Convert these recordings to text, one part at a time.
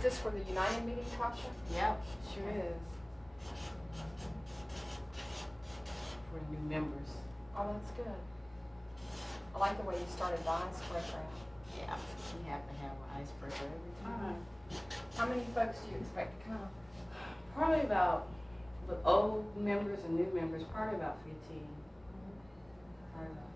Is this for the United meeting, Tasha? Yep, sure is. For new members. Oh, that's good. I like the way you started the icebreaker out. Yeah, we have to have an icebreaker every time. How many folks do you expect to come? Probably about, with old members and new members, probably about 15. Probably about 15.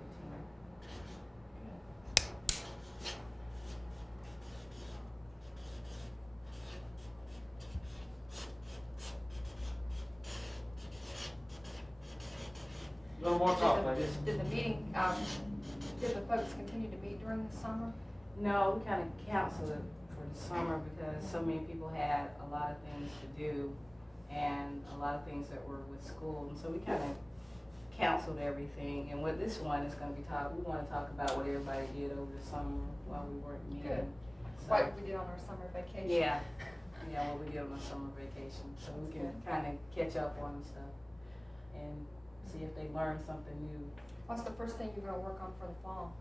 No more talk, ladies. Did the meeting, did the folks continue to meet during the summer? No, we kind of canceled it for the summer because so many people had a lot of things to do and a lot of things that were with school. And so we kind of canceled everything. And what this one is going to be we want to talk about what everybody did over the summer while we weren't meeting. Good. So, What we did on our summer vacation. Yeah. Yeah, what we did on our summer vacation. So we can kind of catch up on stuff and see if they learn something new. What's the first thing you're going to work on for the fall?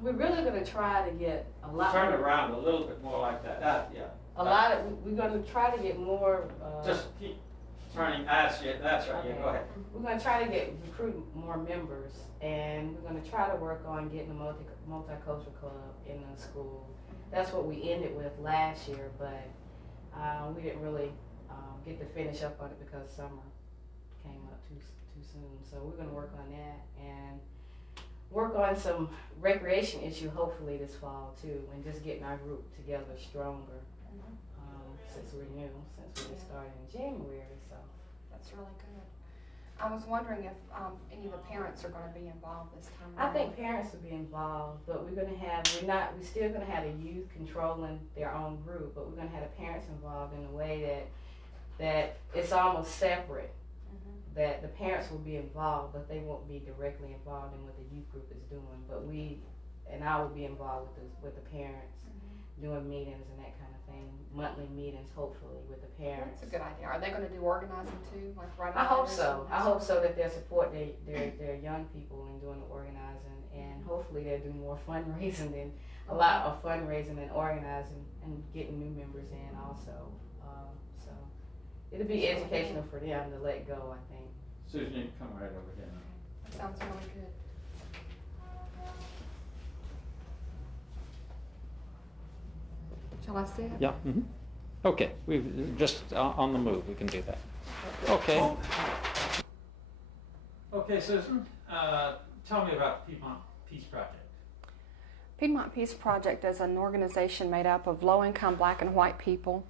We're really going to try to get a lot. Turn it around a little bit more like that. Yeah. We're going to try to get more. Just keep turning. That's right. Okay. Yeah, go ahead. We're going to try to recruit more members, and we're going to try to work on getting a multicultural club in the school. That's what we ended with last year, but we didn't really get to finish up on it because summer came up too soon. So we're going to work on that and work on some recreation issue hopefully this fall too, and just getting our group together stronger. Since we just started in January, so that's really good. I was wondering if any of the parents are going to be involved this time I think parents will be involved, but we're still going to have a youth controlling their own group, but we're going to have the parents involved in a way that it's almost separate. That the parents will be involved, but they won't be directly involved in what the youth group is doing. But I will be involved with the parents, doing meetings and that kind of thing, monthly meetings, hopefully, with the parents. That's a good idea. Are they going to do organizing too, like writing? I hope so. I hope so that they'll support their young people in doing the organizing, and hopefully they'll do more fundraising than a lot of fundraising and organizing and getting new members in also. So it'll be educational for them to let go, I think. Susan, you can come right over here. That sounds really good. Shall I see it? Yeah. Mm-hmm. Okay. We've just on the move. We can do that. Okay. Okay, Susan. Tell me about the Piedmont Peace Project. Piedmont Peace Project is an organization made up of low-income black and white people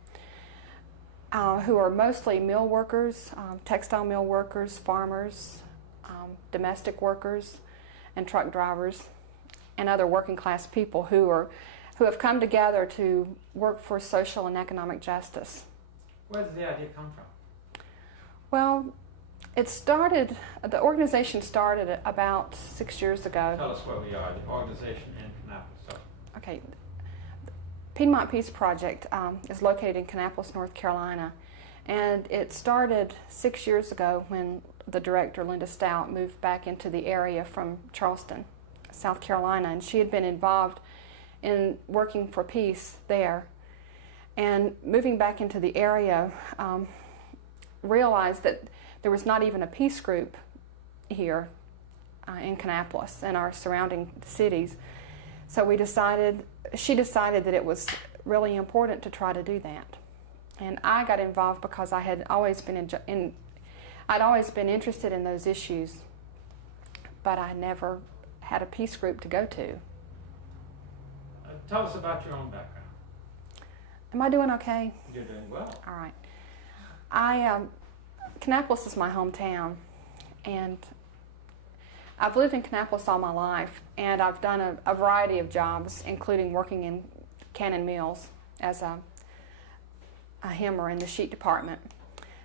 who are mostly mill workers, textile mill workers, farmers, domestic workers, and truck drivers, and other working class people who have come together to work for social and economic justice. Where did the idea come from? Well, the organization started about 6 years ago. Tell us where we are, the organization in Kannapolis. Okay. Piedmont Peace Project is located in Kannapolis, North Carolina, and it started 6 years ago when the director, Linda Stout, moved back into the area from Charleston, South Carolina, and she had been involved in working for peace there. And moving back into the area, realized that there was not even a peace group here in Kannapolis and our surrounding cities. So she decided that it was really important to try to do that. And I got involved because I had always been I'd always been interested in those issues, but I never had a peace group to go to. Tell us about your own background. Am I doing okay? You're doing well. All right. Kannapolis is my hometown, and I've lived in Kannapolis all my life, and I've done a variety of jobs, including working in Cannon Mills as a hemmer in the sheet department.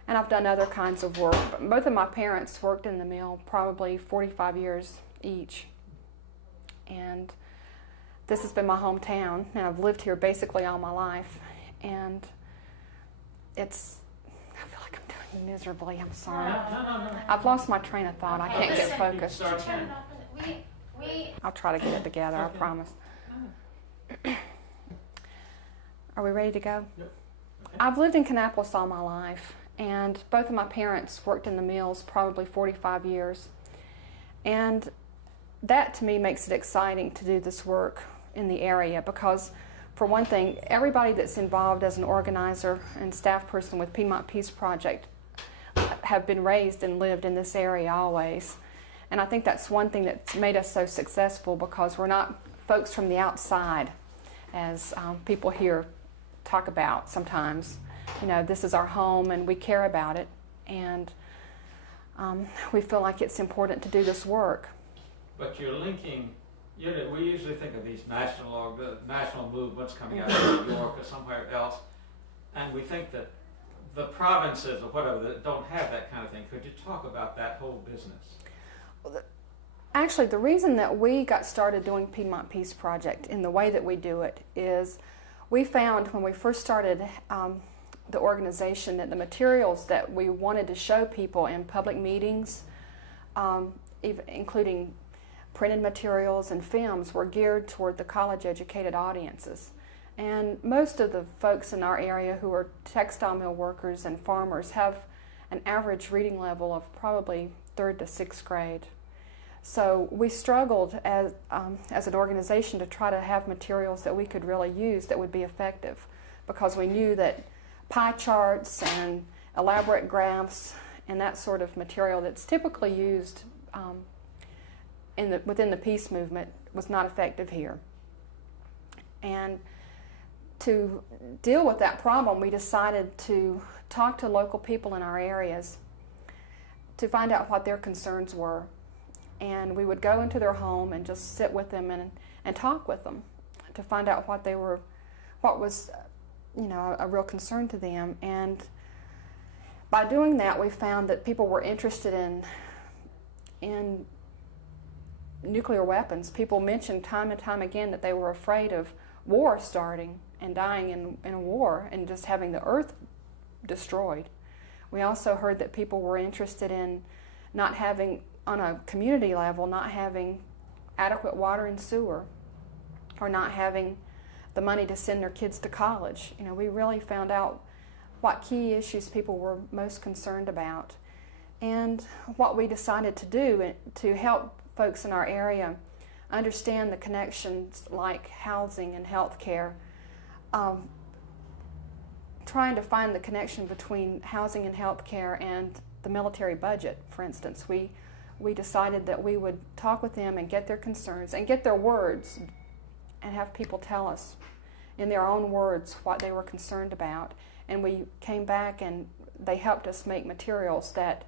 And I've done other kinds of work. But both of my parents worked in the mill probably 45 years each. And this has been my hometown, and I've lived here basically all my life. And I feel like I'm doing miserably, I'm sorry. No. I've lost my train of thought. I can't get focused. I'll try to get it together, I promise. Are we ready to go? Yep. Okay. I've lived in Kannapolis all my life, and both of my parents worked in the mills probably 45 years. And that to me makes it exciting to do this work in the area because, for one thing, everybody that's involved as an organizer and staff person with Piedmont Peace Project have been raised and lived in this area always. And I think that's one thing that's made us so successful because we're not folks from the outside, as people here talk about sometimes. You know, this is our home and we care about it, and we feel like it's important to do this work. But you're linking, we usually think of these national movements coming out of New York or somewhere else, and we think that the provinces or whatever that don't have that kind of thing. Could you talk about that whole business? Actually, the reason that we got started doing Piedmont Peace Project in the way that we do it is we found when we first started the organization that the materials that we wanted to show people in public meetings, including printed materials and films, were geared toward the college-educated audiences. And most of the folks in our area who are textile mill workers and farmers have an average reading level of probably 3rd to 6th grade. So we struggled as an organization to try to have materials that we could really use that would be effective, because we knew that pie charts and elaborate graphs and that sort of material that's typically used within the peace movement was not effective here. And to deal with that problem, we decided to talk to local people in our areas to find out what their concerns were. And we would go into their home and just sit with them and talk with them to find out what was, a real concern to them. And by doing that, we found that people were interested in nuclear weapons. People mentioned time and time again that they were afraid of war starting and dying in a war and just having the earth destroyed. We also heard that people were interested in not having, on a community level, not having adequate water and sewer, or not having the money to send their kids to college. We really found out what key issues people were most concerned about. And what we decided to do to help folks in our area understand the connections like housing and health care, trying to find the connection between housing and health care and the military budget, for instance. We decided that we would talk with them and get their concerns and get their words and have people tell us in their own words what they were concerned about. And we came back and they helped us make materials that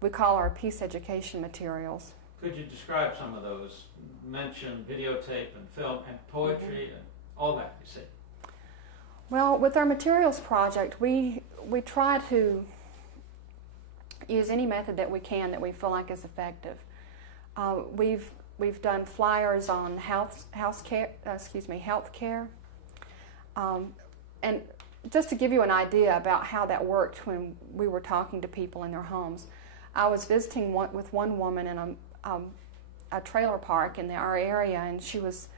we call our peace education materials. Could you describe some of those? Mention videotape and film and poetry and all that, you see. Well, with our materials project, we try to use any method that we can that we feel like is effective. We've done flyers on health care. And just to give you an idea about how that worked when we were talking to people in their homes, I was visiting with one woman in a trailer park in our area, and she was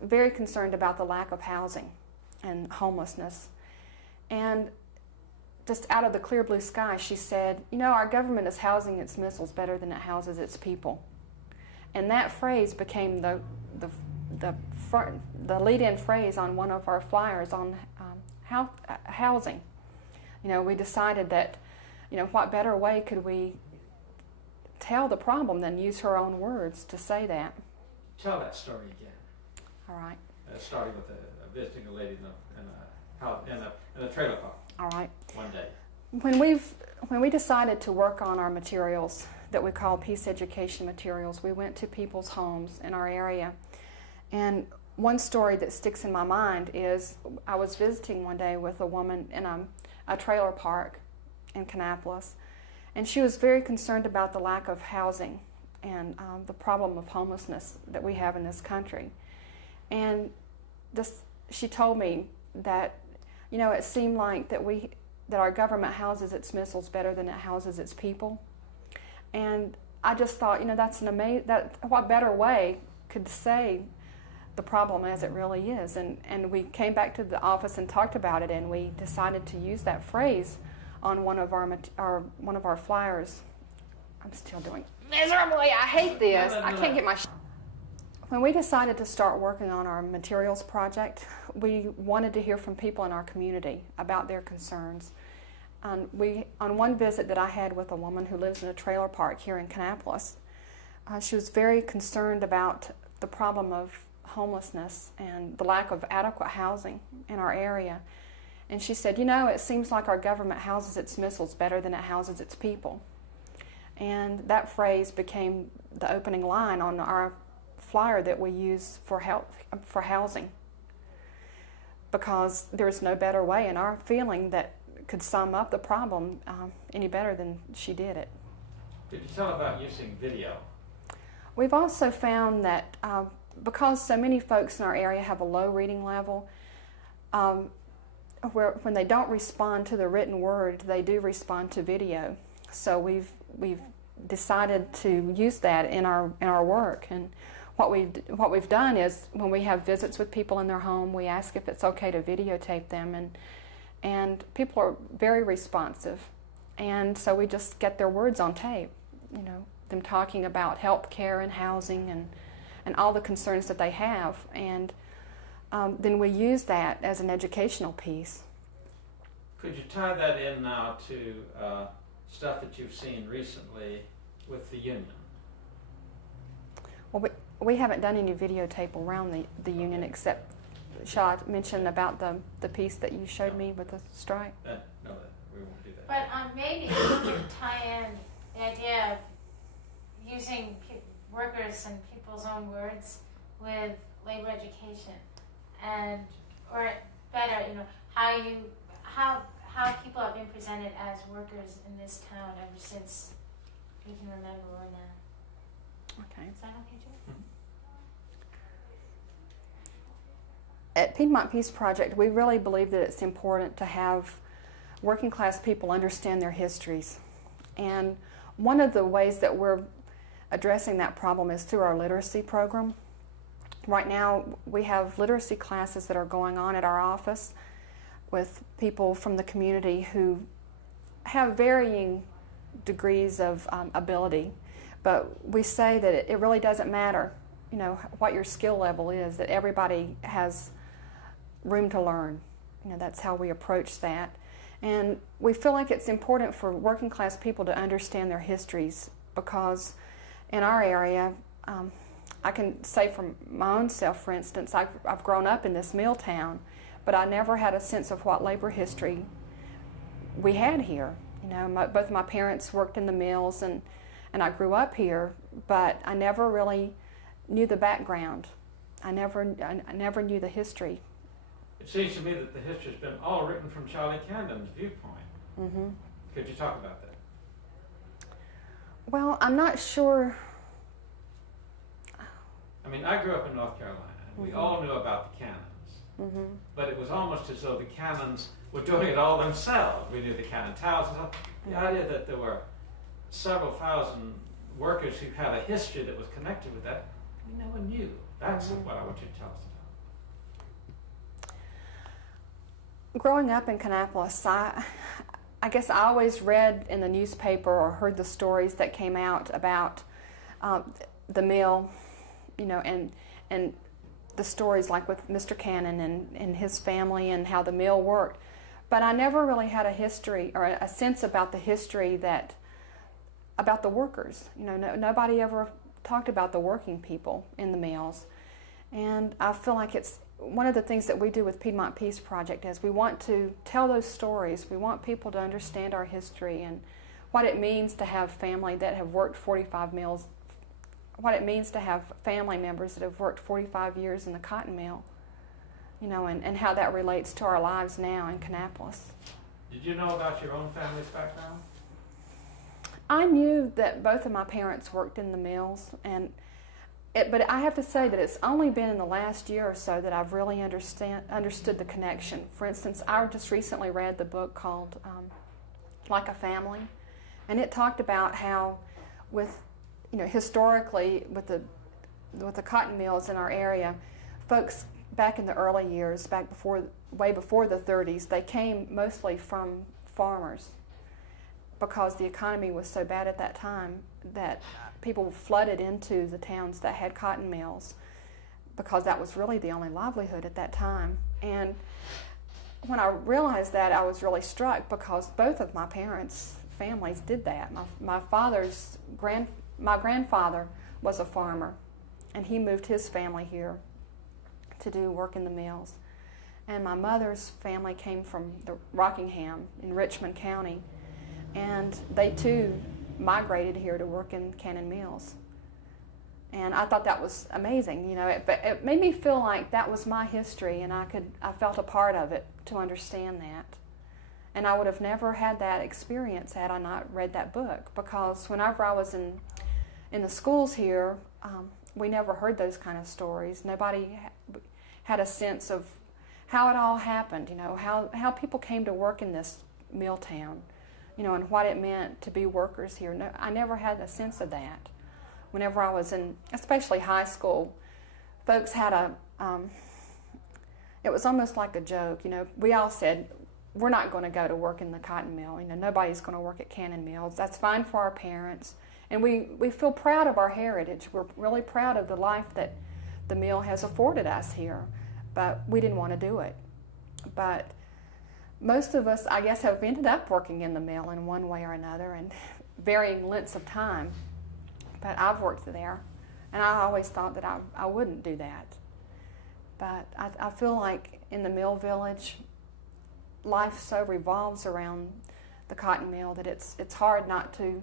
very concerned about the lack of housing and homelessness. And just out of the clear blue sky, she said, our government is housing its missiles better than it houses its people. And that phrase became the lead-in phrase on one of our flyers on housing. We decided that, what better way could we tell the problem than use her own words to say that. Tell that story again. All right. Starting with visiting a lady in a trailer park. All right. One day. When we decided to work on our materials that we call peace education materials, we went to people's homes in our area. And one story that sticks in my mind is I was visiting one day with a woman in a trailer park in Kannapolis, and she was very concerned about the lack of housing and the problem of homelessness that we have in this country. And she told me that, it seemed like that our government houses its missiles better than it houses its people. And I just thought, that's what better way could say the problem as it really is. And we came back to the office and talked about it, and we decided to use that phrase on one of our flyers. I'm still doing miserably. I hate this. I can't get my. When we decided to start working on our materials project, we wanted to hear from people in our community about their concerns. On one visit that I had with a woman who lives in a trailer park here in Kannapolis, she was very concerned about the problem of homelessness and the lack of adequate housing in our area. And she said, it seems like our government houses its missiles better than it houses its people. And that phrase became the opening line on our flyer that we use for housing, because there's no better way in our feeling that could sum up the problem any better than she did it. Could you tell about using video? We've also found that because so many folks in our area have a low reading level, when they don't respond to the written word, they do respond to video. So we've decided to use that in our work. And what we've done is, when we have visits with people in their home, we ask if it's okay to videotape them, and people are very responsive. And so we just get their words on tape, them talking about health care and housing and all the concerns that they have. And then we use that as an educational piece. Could you tie that in now to stuff that you've seen recently with the union? Well, we haven't done any videotape around the union, except, shall I mention about the piece that you showed me with the strike? No, we won't do that. But maybe you could tie in the idea of using workers and people's own words with labor education, or better, how people have been presented as workers in this town ever since we can remember or now. Okay. Is that okay, Joe? At Piedmont Peace Project, we really believe that it's important to have working class people understand their histories. And one of the ways that we're addressing that problem is through our literacy program. Right now, we have literacy classes that are going on at our office with people from the community who have varying degrees of ability. But we say that it really doesn't matter, what your skill level is, that everybody has room to learn. That's how we approach that. And we feel like it's important for working class people to understand their histories, because in our area, I can say from my own self, for instance, I've grown up in this mill town, but I never had a sense of what labor history we had here. Both my parents worked in the mills, and I grew up here, but I never really knew the background. I never knew the history. It seems to me that the history's been all written from Charlie Camden's viewpoint. Mm-hmm. Could you talk about that? Well, I'm not sure. I mean, I grew up in North Carolina, and we all knew about the cannons. Mm-hmm. But it was almost as though the cannons were doing it all themselves. We knew the cannon towers and stuff. The idea that there were several thousand workers who had a history that was connected with that, we never knew. That's what I want you to tell us about. Growing up in Kannapolis, I guess I always read in the newspaper or heard the stories that came out about the mill, and the stories like with Mr. Cannon and his family and how the mill worked. But I never really had a history or a sense about the history about the workers. Nobody ever talked about the working people in the mills. And I feel like it's one of the things that we do with Piedmont Peace Project is we want to tell those stories. We want people to understand our history and what it means to have family that have worked 45 mills, what it means to have family members that have worked 45 years in the cotton mill, and how that relates to our lives now in Kannapolis. Did you know about your own family's background? I knew that both of my parents worked in the mills, but I have to say that it's only been in the last year or so that I've really understood the connection. For instance, I just recently read the book called Like a Family, and it talked about how historically with the cotton mills in our area, folks back in the early years, way before the 30s, they came mostly from farmers because the economy was so bad at that time that people flooded into the towns that had cotton mills because that was really the only livelihood at that time. And when I realized that, I was really struck because both of my parents' families did that. My grandfather was a farmer, and he moved his family here to do work in the mills. And my mother's family came from the Rockingham in Richmond County, and they too migrated here to work in Cannon Mills. And I thought that was amazing, it made me feel like that was my history, and I felt a part of it to understand that. And I would have never had that experience had I not read that book, because whenever I was in the schools here, we never heard those kind of stories. Nobody had a sense of how it all happened, how people came to work in this mill town, and what it meant to be workers here. No, I never had a sense of that. Whenever I was in, especially high school, folks had it was almost like a joke, we all said, we're not going to go to work in the cotton mill, nobody's going to work at Cannon Mills. That's fine for our parents. And we feel proud of our heritage. We're really proud of the life that the mill has afforded us here, but we didn't want to do it. But most of us, I guess, have ended up working in the mill in one way or another, and varying lengths of time. But I've worked there, and I always thought that I wouldn't do that. But I feel like in the mill village, life so revolves around the cotton mill that it's hard not to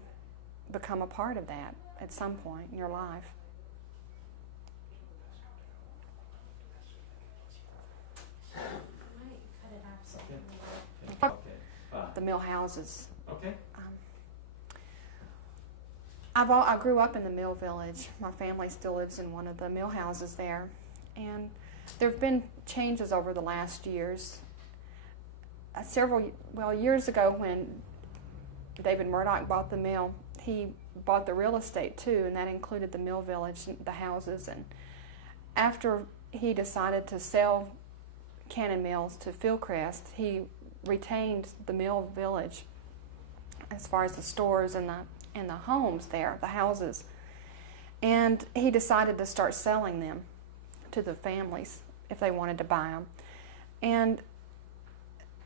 become a part of that at some point in your life. Okay, fine. The mill houses. Okay. I grew up in the mill village. My family still lives in one of the mill houses there. And there have been changes over the last years. Years ago when David Murdoch bought the mill, he bought the real estate too, and that included the mill village, the houses. And after he decided to sell Cannon Mills to Fieldcrest, he retained the mill village as far as the stores and the homes there, the houses. And he decided to start selling them to the families if they wanted to buy them. And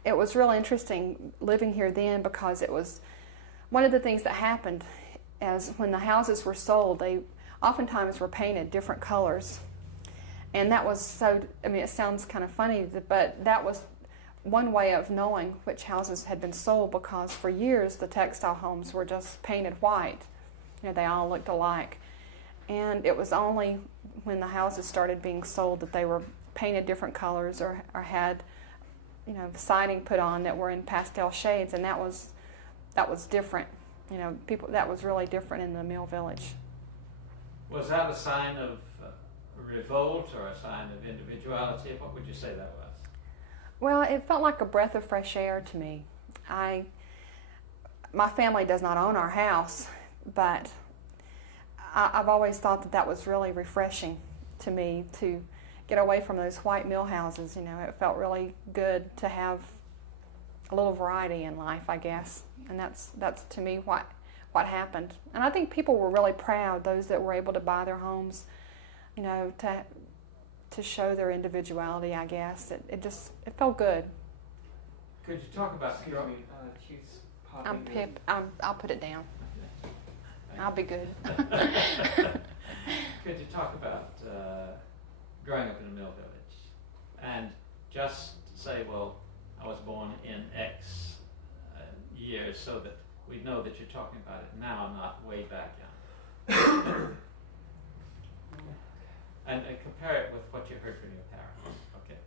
it was really interesting living here then, because it was one of the things that happened as when the houses were sold, they oftentimes were painted different colors. And that was it sounds kind of funny, but that was one way of knowing which houses had been sold, because for years the textile homes were just painted white. They all looked alike. And it was only when the houses started being sold that they were painted different colors or had siding put on that were in pastel shades, and that was different. That was really different in the mill village. Was that a sign of revolt or a sign of individuality? What would you say that was? Well, it felt like a breath of fresh air to me. My family does not own our house, but I've always thought that was really refreshing to me to get away from those white mill houses. It felt really good to have a little variety in life, I guess, and that's to me what happened. And I think people were really proud, those that were able to buy their homes, to show their individuality, I guess. It felt good. Could you talk about your... I'm Pip. I'll put it down. I'll be good. Could you talk about growing up in a mill village and just say, well, I was born in X years, so that we know that you're talking about it now, not way back young. And compare it with what you heard from your parents. Okay.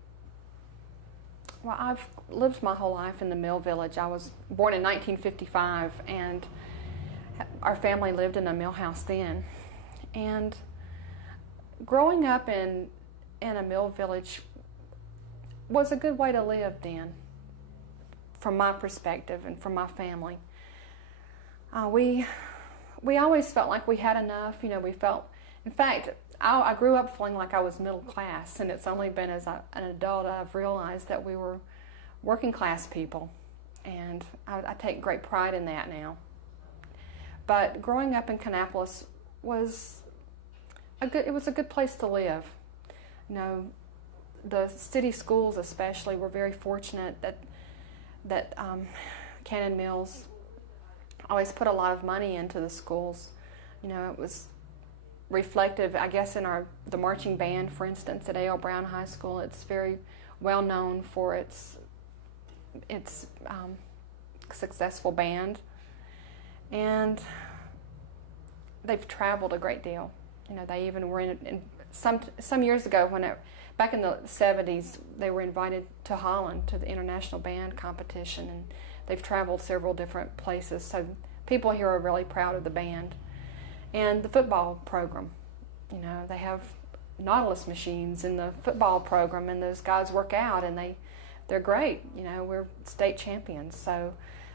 Well, I've lived my whole life in the mill village. I was born in 1955, and our family lived in a mill house then. And growing up in a mill village was a good way to live then, from my perspective and from my family. We always felt like we had enough. We felt, in fact, I grew up feeling like I was middle class, and it's only been as an adult I've realized that we were working class people, and I take great pride in that now. But growing up in Kannapolis was a good place to live. You know, the city schools especially were very fortunate that Cannon Mills always put a lot of money into the schools. You know, it was reflective, I guess, in the marching band, for instance, at A.L. Brown High School. It's very well known for its successful band, and they've traveled a great deal. You know, they even were in some years ago back in the 70s, they were invited to Holland to the international band competition, and they've traveled several different places. So people here are really proud of the band. And the football program, you know, they have Nautilus machines in the football program, and those guys work out, and they're great. You know, we're state champions. So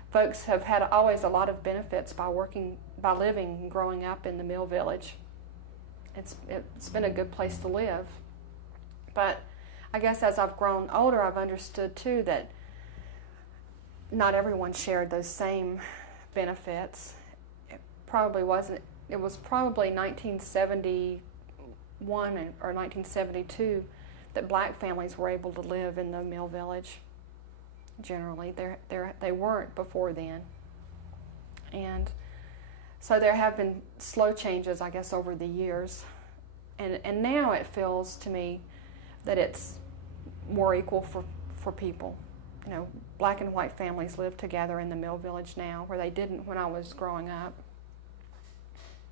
folks have had always a lot of benefits by living and growing up in the Mill Village. It's been a good place to live. But I guess as I've grown older, I've understood too that not everyone shared those same benefits. It was probably 1971 or 1972 that black families were able to live in the Mill Village. Generally, they weren't before then. And so there have been slow changes, I guess, over the years. And now it feels to me that it's more equal for people. You know, black and white families live together in the Mill Village now, where they didn't when I was growing up.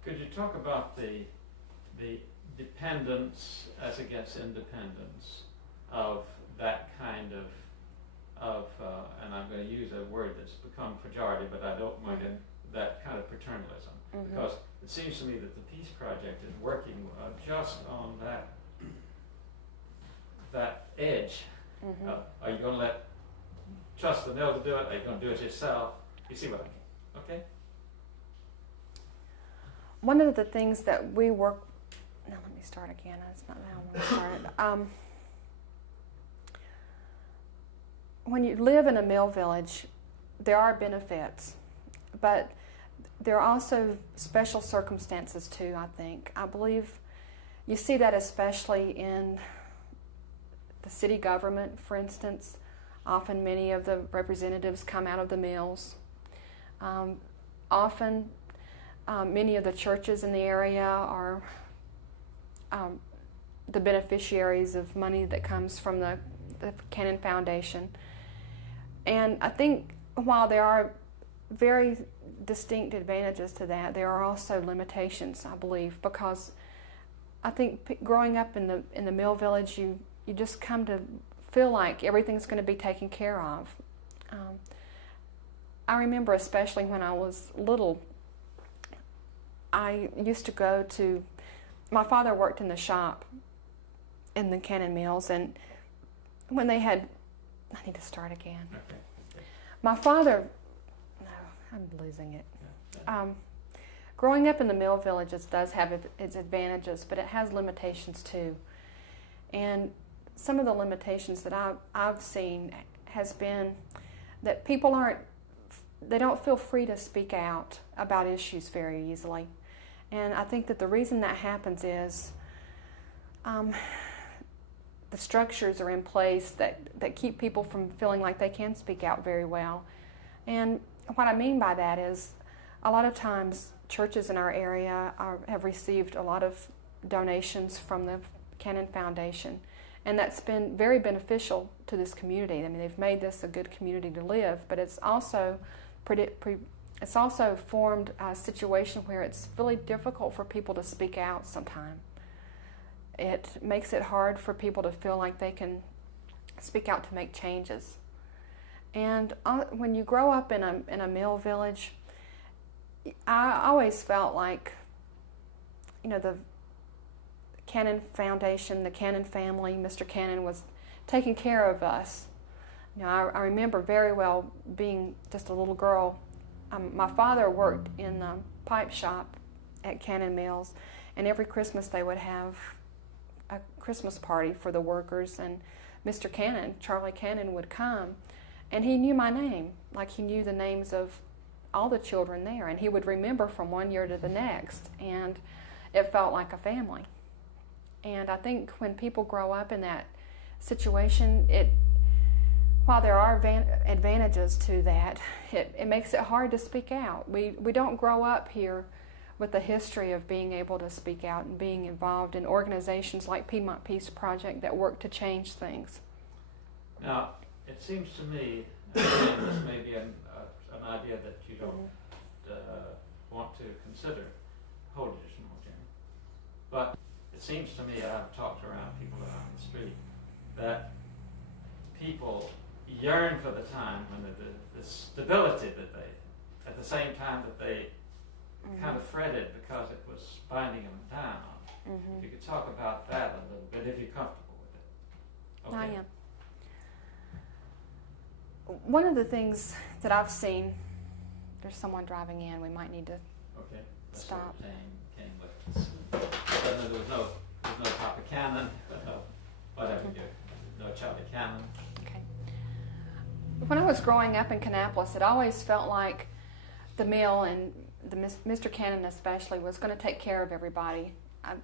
Could you talk about the dependence as against independence of that kind of and I'm going to use a word that's become pejorative, but I don't mind it, that kind of paternalism. Mm-hmm. Because it seems to me that the Peace Project is working just on that edge. Mm-hmm. Are you going to trust the mill to do it? Are you going to do it yourself? You see what I mean, okay? One of the things that we work... Now let me start again. That's not how I want to start it. When you live in a mill village, there are benefits, but there are also special circumstances too, I think. I believe you see that especially in the city government, for instance. Often many of the representatives come out of the mills. Often many of the churches in the area are the beneficiaries of money that comes from the Cannon Foundation. And I think while there are very distinct advantages to that, there are also limitations, I believe, because I think growing up in the mill village, you just come to feel like everything's going to be taken care of. I remember especially when I was little, I used to go to, my father worked in the shop in the Cannon Mills, and when they had, I need to start again. Okay. My father, no, I'm losing it. Growing up in the mill villages does have its advantages, but it has limitations too. And some of the limitations that I've seen has been that people they don't feel free to speak out about issues very easily. And I think that the reason that happens is the structures are in place that keep people from feeling like they can speak out very well. And what I mean by that is a lot of times churches in our area have received a lot of donations from the Cannon Foundation, and that's been very beneficial to this community. I mean, they've made this a good community to live, but it's also formed a situation where it's really difficult for people to speak out sometimes. It makes it hard for people to feel like they can speak out to make changes. And when you grow up in a mill village, I always felt like, you know, the Cannon Foundation, the Cannon family, Mr. Cannon was taking care of us. You know, I remember very well being just a little girl. My father worked in the pipe shop at Cannon Mills, And every Christmas they would have a Christmas party for the workers, and Mr. Cannon, Charlie Cannon, would come, and he knew my name, like he knew the names of all the children there, and he would remember from one year to the next, and it felt like a family. And I think when people grow up in that situation, while there are advantages to that, it makes it hard to speak out. We don't grow up here with a history of being able to speak out and being involved in organizations like Piedmont Peace Project that work to change things. Now, it seems to me, and again, this may be an idea that you don't want to consider wholly additional, Jimmy, but it seems to me, I've talked around people around the street, that people yearn for the time when the stability that they, at the same time that they kind of fretted because it was binding them down. If you could talk about that a little bit, if you're comfortable with it. I am. One of the things that I've seen, there's someone driving in, we might need to stop. Came with us. There was no Papa Cannon, no whatever, no Charlie Cannon. Okay. When I was growing up in Kannapolis, it always felt like the mill, and Mr. Cannon especially, was going to take care of everybody.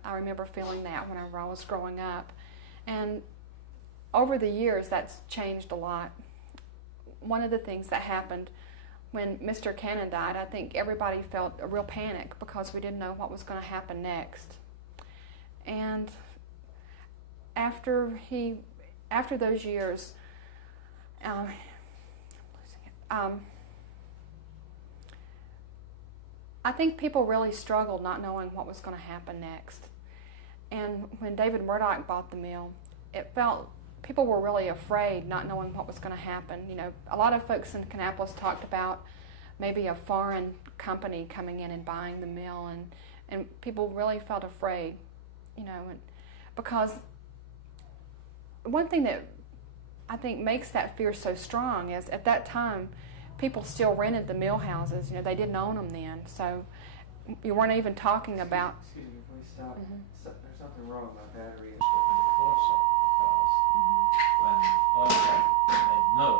I remember feeling that whenever I was growing up. And over the years, that's changed a lot. One of the things that happened when Mr. Cannon died, I think everybody felt a real panic because we didn't know what was going to happen next. And after those years, I think people really struggled not knowing what was going to happen next. And when David Murdoch bought the mill, it felt people were really afraid, not knowing what was going to happen. You know, a lot of folks in Kannapolis talked about maybe a foreign company coming in and buying the mill, and people really felt afraid, you know, because one thing that I think makes that fear so strong is at that time, people still rented the mill houses. You know, they didn't own them then, so you weren't even talking about. Excuse me, before we stop. There's something wrong with my battery. Because when all you have, they know